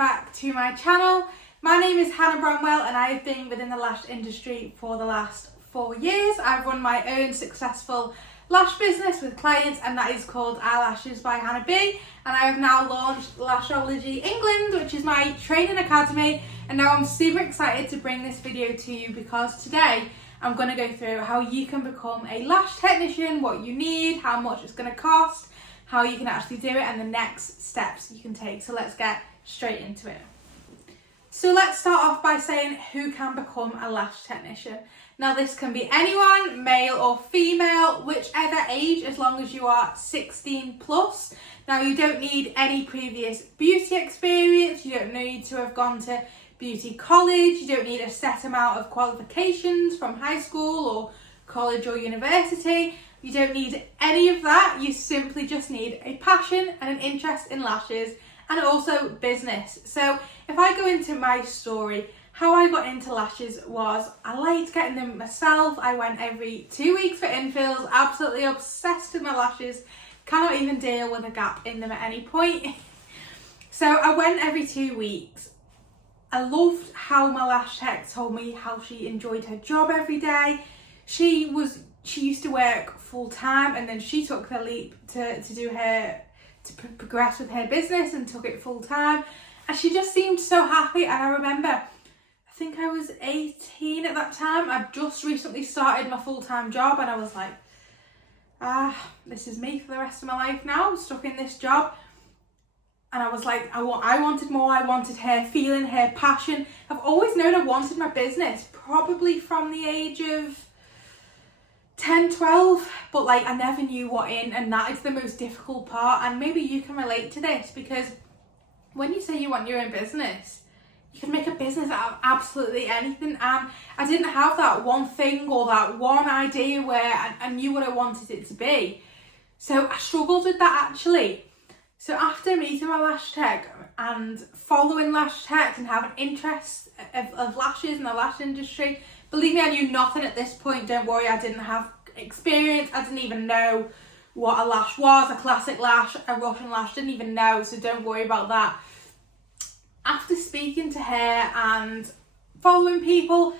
back to my channel. My name is Hannah Bramwell and I have been within the lash industry for the last 4 years. I've run my own successful lash business with clients and that is called Eyelashes by Hannah B, and I have now launched Lashology England, which is my training academy, and now I'm super excited to bring this video to you because today I'm going to go through how you can become a lash technician, what you need, how much it's going to cost, how you can actually do it, and the next steps you can take. So let's get straight into it. So let's start off by saying who can become a lash technician. Now this can be anyone, male or female, whichever age, as long as you are 16 plus. Now you don't need any previous beauty experience, you don't need to have gone to beauty college, you don't need a set amount of qualifications from high school or college or university. You don't need any of that. You simply just need a passion and an interest in lashes and also business. So if I go into my story, how I got into lashes was I liked getting them myself. I went every 2 weeks for infills, absolutely obsessed with my lashes, cannot even deal with a gap in them at any point. So I went every 2 weeks. I loved how my lash tech told me how she enjoyed her job every day. She used to work full time and then she took the leap to progress with her business and took it full time, and she just seemed so happy. And I remember, I think I was 18 at that time. I'd just recently started my full-time job and I was like, this is me for the rest of my life now, stuck in this job. And I was like, I wanted more. I wanted her feeling, her passion. I've always known I wanted my business, probably from the age of 10, 12, but like I never knew what in, and that is the most difficult part. And maybe you can relate to this, because when you say you want your own business, you can make a business out of absolutely anything, and I didn't have that one thing or that one idea where I knew what I wanted it to be. So I struggled with that actually. So after meeting my lash tech and following lash tech and having interest of lashes and the lash industry, believe me, I knew nothing at this point. Don't worry, I didn't have experience. I didn't even know what a lash was, a classic lash, a Russian lash, didn't even know, so don't worry about that. After speaking to her and following people,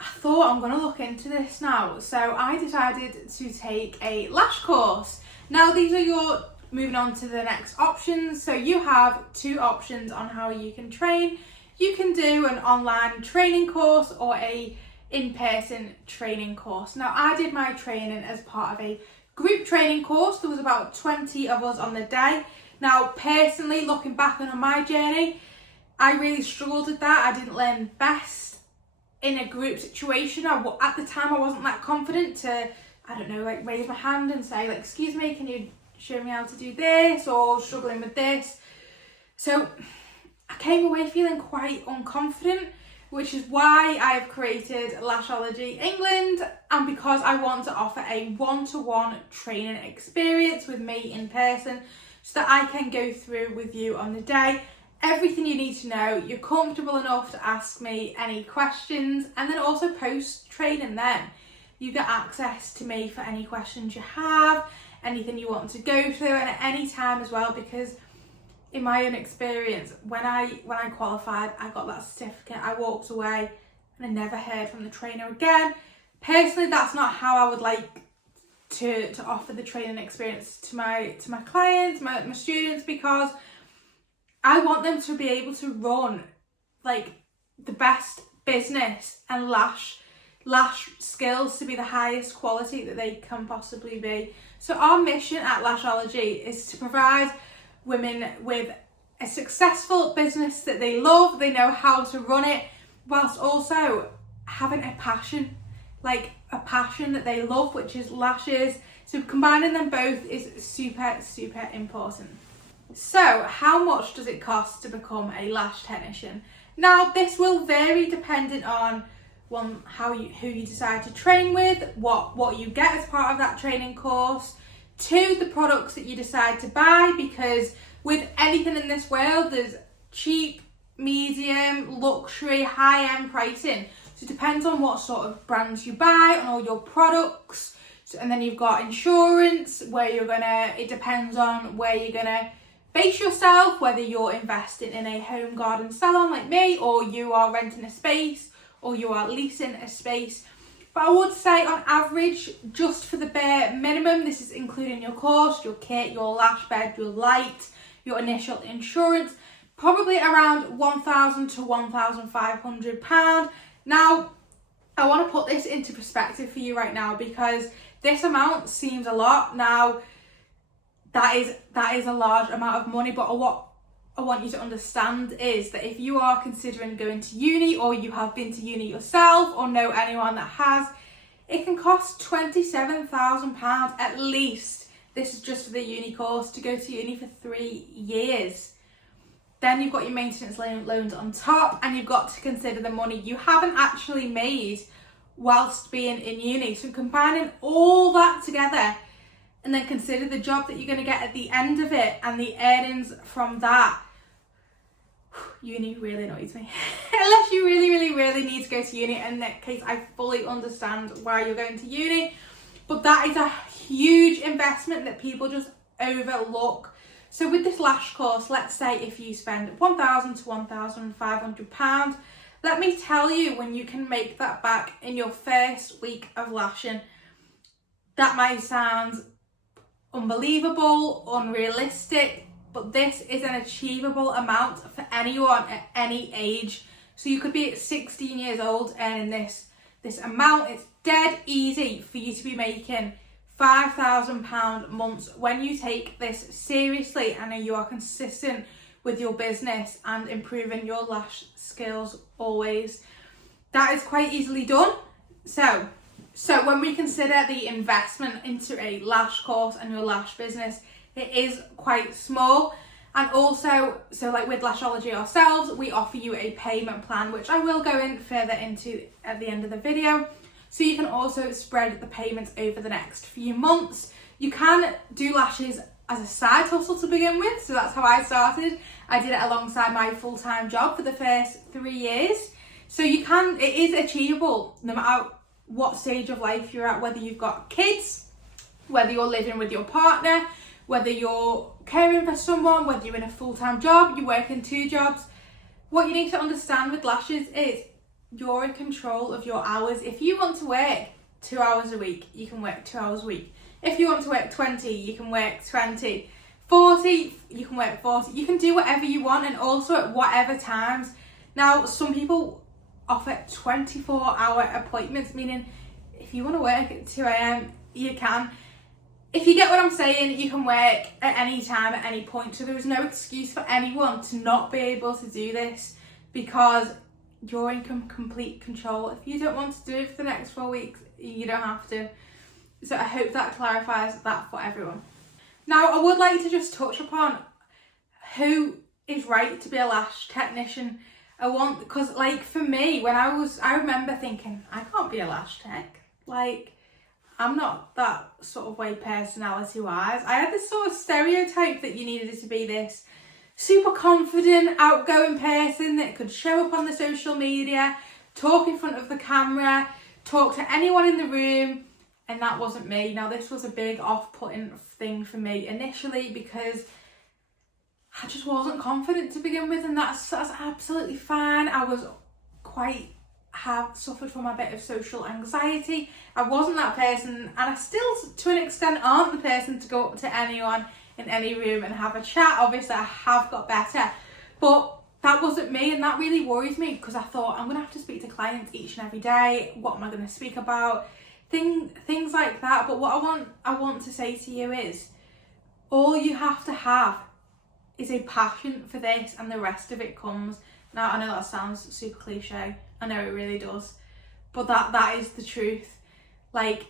I thought I'm going to look into this now. So I decided to take a lash course. Now these are moving on to the next options. So you have 2 options on how you can train. You can do an online training course or a in-person training course. Now I did my training as part of a group training course. There was about 20 of us on the day. Now personally, looking back on my journey, I really struggled with that. I didn't learn best in a group situation. At the time I wasn't that confident to, I don't know, like raise my hand and say like, excuse me, can you show me how to do this, or struggling with this. So I came away feeling quite unconfident, which is why I've created Lashology England, and because I want to offer a one-to-one training experience with me in person so that I can go through with you on the day everything you need to know. You're comfortable enough to ask me any questions, and then also post-training then you get access to me for any questions you have, anything you want to go through, and at any time as well, because in my own experience, when I qualified, I got that certificate, I walked away and I never heard from the trainer again. Personally, that's not how I would like to offer the training experience to my clients, my students, because I want them to be able to run like the best business and lash skills to be the highest quality that they can possibly be. So our mission at Lashology is to provide women with a successful business that they love, they know how to run it, whilst also having a passion, like a passion that they love, which is lashes. So combining them both is super, super important. So how much does it cost to become a lash technician? Now this will vary depending on one, who you decide to train with, what you get as part of that training course, 2, the products that you decide to buy, because with anything in this world there's cheap, medium, luxury, high-end pricing. So it depends on what sort of brands you buy, on all your products. So, and then you've got insurance, it depends on where you're gonna base yourself, whether you're investing in a home garden salon like me, or you are renting a space, or you are leasing a space. But I would say on average, just for the bare minimum, this is including your course, your kit, your lash bed, your light, your initial insurance, probably around £1,000 to £1,500. Now, I want to put this into perspective for you right now, because this amount seems a lot. Now, that is a large amount of money, but what I want you to understand is that if you are considering going to uni, or you have been to uni yourself, or know anyone that has, it can cost £27,000 at least. This is just for the uni course, to go to uni for 3 years. Then you've got your maintenance loans on top, and you've got to consider the money you haven't actually made whilst being in uni. So combining all that together, and then consider the job that you're going to get at the end of it and the earnings from that. Uni really annoys me. Unless you really need to go to uni. In that case, I fully understand why you're going to uni. But that is a huge investment that people just overlook. So with this lash course, let's say if you spend £1,000 to £1,500, let me tell you, when you can make that back in your first week of lashing, that might sound unbelievable, unrealistic, but this is an achievable amount for anyone at any age. So you could be at 16 years old earning this amount. It's dead easy for you to be making £5,000 months when you take this seriously and you are consistent with your business and improving your lash skills always. That is quite easily done. So when we consider the investment into a lash course and your lash business, it is quite small. And also, so like with Lashology ourselves, we offer you a payment plan, which I will go in further into at the end of the video. So you can also spread the payments over the next few months. You can do lashes as a side hustle to begin with. So that's how I started. I did it alongside my full-time job for the first 3 years. So it is achievable no matter what stage of life you're at, whether you've got kids, whether you're living with your partner, whether you're caring for someone, whether you're in a full-time job, you're working 2 jobs. What you need to understand with lashes is you're in control of your hours. If you want to work 2 hours a week, you can work 2 hours a week. If you want to work 20, you can work 20. 40, you can work 40. You can do whatever you want, and also at whatever times. Now, some people offer 24-hour appointments, meaning if you want to work at 2 a.m, you can. If you get what I'm saying, you can work at any time, at any point. So there is no excuse for anyone to not be able to do this, because you're in complete control. If you don't want to do it for the next 4 weeks, you don't have to. So I hope that clarifies that for everyone. Now, I would like to just touch upon who is right to be a lash technician. Because like for me, I remember thinking, I can't be a lash tech. Like, I'm not that sort of way personality wise. I had this sort of stereotype that you needed to be this super confident, outgoing person that could show up on the social media, talk in front of the camera, talk to anyone in the room, and that wasn't me. Now, this was a big off-putting thing for me initially, because I just wasn't confident to begin with, and that's absolutely fine. I was have suffered from a bit of social anxiety. I wasn't that person, and I still to an extent aren't the person to go up to anyone in any room and have a chat. Obviously I have got better, but that wasn't me, and that really worries me, because I thought, I'm gonna have to speak to clients each and every day. What am I going to speak about? Things like that. But what I want to say to you is, all you have to have is a passion for this, and the rest of it comes. Now, I know that sounds super cliche, I know it really does, but that is the truth. Like,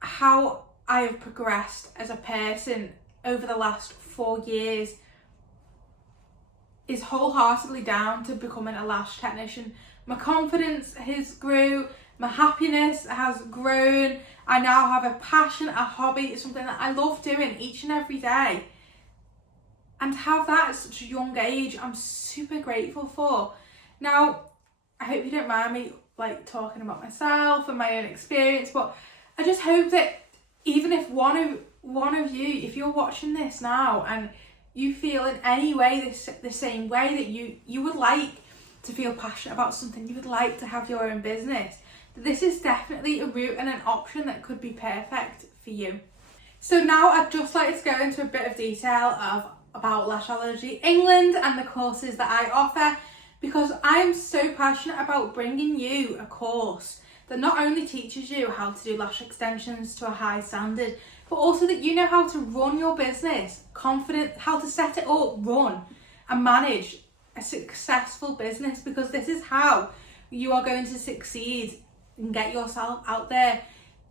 how I have progressed as a person over the last 4 years is wholeheartedly down to becoming a lash technician. My confidence has grew, my happiness has grown, I now have a passion, a hobby, it's something that I love doing each and every day. And to have that at such a young age, I'm super grateful for. Now, I hope you don't mind me like talking about myself and my own experience, but I just hope that even if one of you, if you're watching this now and you feel in any way the same way, that you would like to feel passionate about something, you would like to have your own business, this is definitely a route and an option that could be perfect for you. So now I'd just like to go into a bit of detail about Lashology England and the courses that I offer, because I'm so passionate about bringing you a course that not only teaches you how to do lash extensions to a high standard, but also that you know how to run your business confident, how to set it up, run and manage a successful business, because this is how you are going to succeed and get yourself out there,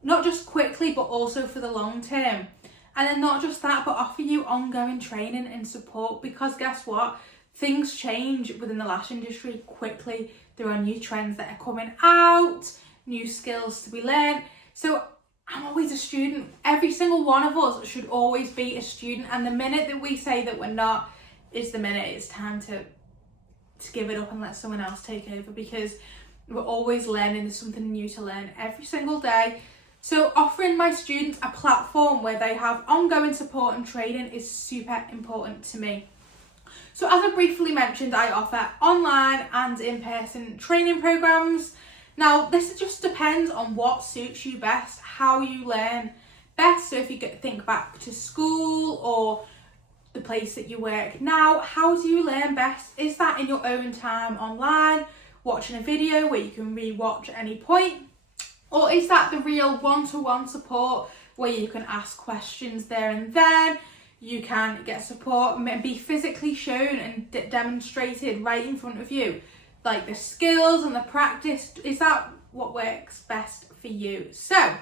not just quickly but also for the long term. And then not just that, but offer you ongoing training and support, because guess what, things change within the lash industry quickly. There are new trends that are coming out, new skills to be learned. So I'm always a student. Every single one of us should always be a student, and the minute that we say that we're not is the minute it's time to give it up and let someone else take over, because we're always learning. There's something new to learn every single day. So offering my students a platform where they have ongoing support and training is super important to me. So as I briefly mentioned, I offer online and in-person training programs. Now this just depends on what suits you best, how you learn best. So if you think back to school or the place that you work now, how do you learn best? Is that in your own time online, watching a video where you can re-watch at any point? Or is that the real one-to-one support where you can ask questions there and then, you can get support and be physically shown and demonstrated right in front of you, like the skills and the practice? Is that what works best for you? So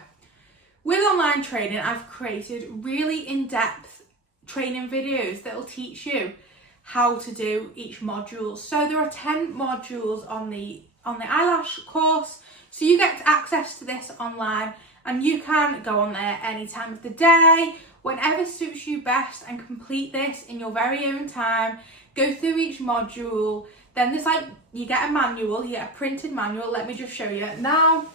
with online training, I've created really in-depth training videos that will teach you how to do each module. So there are 10 modules on the eyelash course, so you get access to this online, and you can go on there any time of the day, whenever suits you best, and complete this in your very own time. Go through each module. Then there's you get a manual, you get a printed manual. Let me just show you now.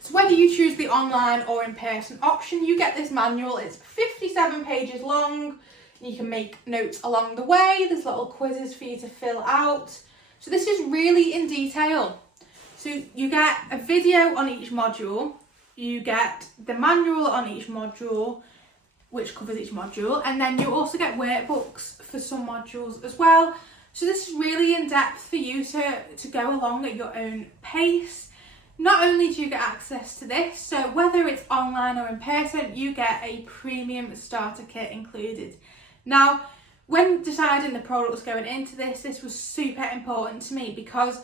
So whether you choose the online or in-person option, you get this manual. It's 57 pages long. You can make notes along the way. There's little quizzes for you to fill out. So this is really in detail. So you get a video on each module. You get the manual on each module, which covers each module. And then you also get workbooks for some modules as well. So this is really in depth for you to go along at your own pace. Not only do you get access to this, so whether it's online or in person, you get a premium starter kit included. Now, when deciding the products going into this was super important to me, because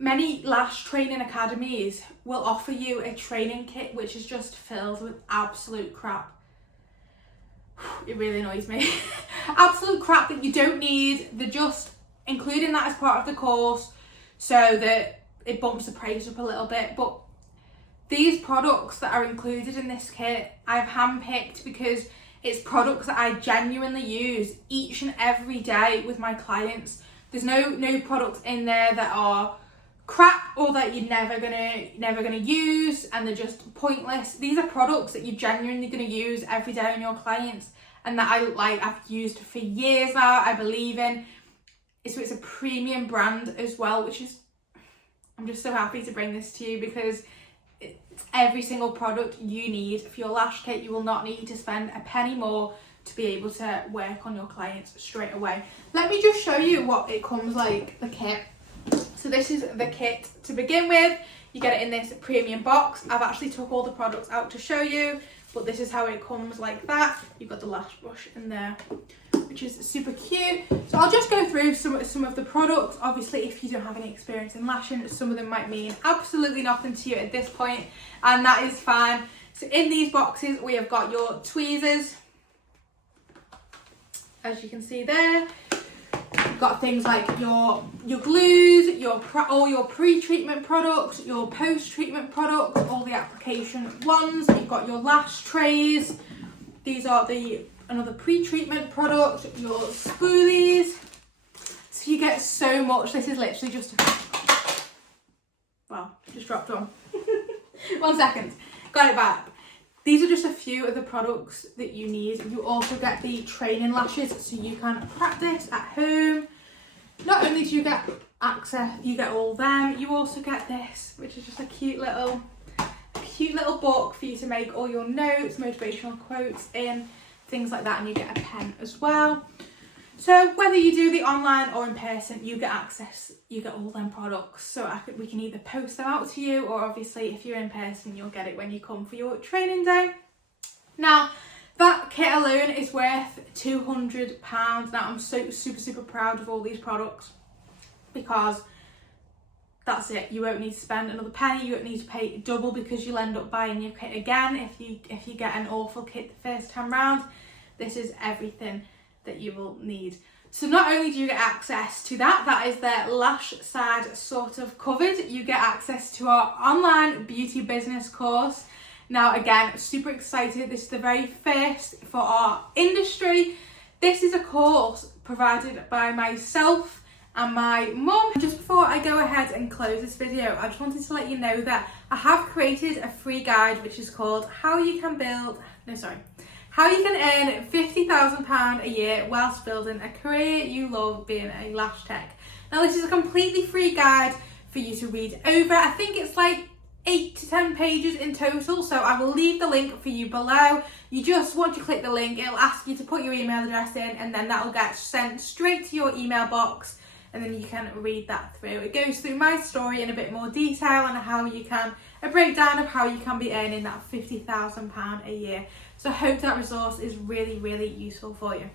many lash training academies will offer you a training kit which is just filled with absolute crap. It really annoys me. Absolute crap that you don't need. They're just including that as part of the course so that it bumps the price up a little bit. But these products that are included in this kit, I've handpicked because it's products that I genuinely use each and every day with my clients. There's no products in there that are crap or that you're never gonna use and they're just pointless. These are products that you're genuinely gonna use every day on your clients, and that I've used for years now. I believe in. So it's a premium brand as well, which is, I'm just so happy to bring this to you, because it's every single product you need for your lash kit. You will not need to spend a penny more to be able to work on your clients straight away. Let me just show you what it comes like, the kit. So this is the kit to begin with. You get it in this premium box. I've actually took all the products out to show you, but this is how it comes like that. You've got the lash brush in there, which is super cute. So I'll just go through some of the products. Obviously, if you don't have any experience in lashing, some of them might mean absolutely nothing to you at this point, and that is fine. So in these boxes, we have got your tweezers, as you can see there. You've got things like your glues, all your pre-treatment products, your post-treatment products, all the application ones. You've got your lash trays. These are another pre-treatment product, your spoolies. So you get so much. This is literally just wow, just dropped one. 1 second, got it back. These are just a few of the products that you need. You also get the training lashes, so you can practice at home. Not only do you get access, you get all them, you also get this, which is just a cute little book for you to make all your notes, motivational quotes in, things like that, and you get a pen as well. So whether you do the online or in person, you get access, you get all them products. So we can either post them out to you, or obviously if you're in person, you'll get it when you come for your training day. Now, that kit alone is worth £200. Now, I'm so super proud of all these products, because that's it. You won't need to spend another penny. You won't need to pay double, because you'll end up buying your kit again if you get an awful kit the first time round. This is everything that you will need. So not only do you get access to that is their lash side sort of covered, you get access to our online beauty business course. Now again, super excited. This is the very first for our industry. This is a course provided by myself and my mum. Just before I go ahead and close this video, I just wanted to let you know that I have created a free guide which is called How You Can Earn £50,000 a year whilst building a career you love being a lash tech. Now this is a completely free guide for you to read over. I think it's like 8 to 10 pages in total, so I will leave the link for you below. You just, once you click the link, it'll ask you to put your email address in, and then that will get sent straight to your email box, and then you can read that through. It goes through my story in a bit more detail and how you can, a breakdown of how you can be earning that £50,000 a year. So I hope that resource is really useful for you.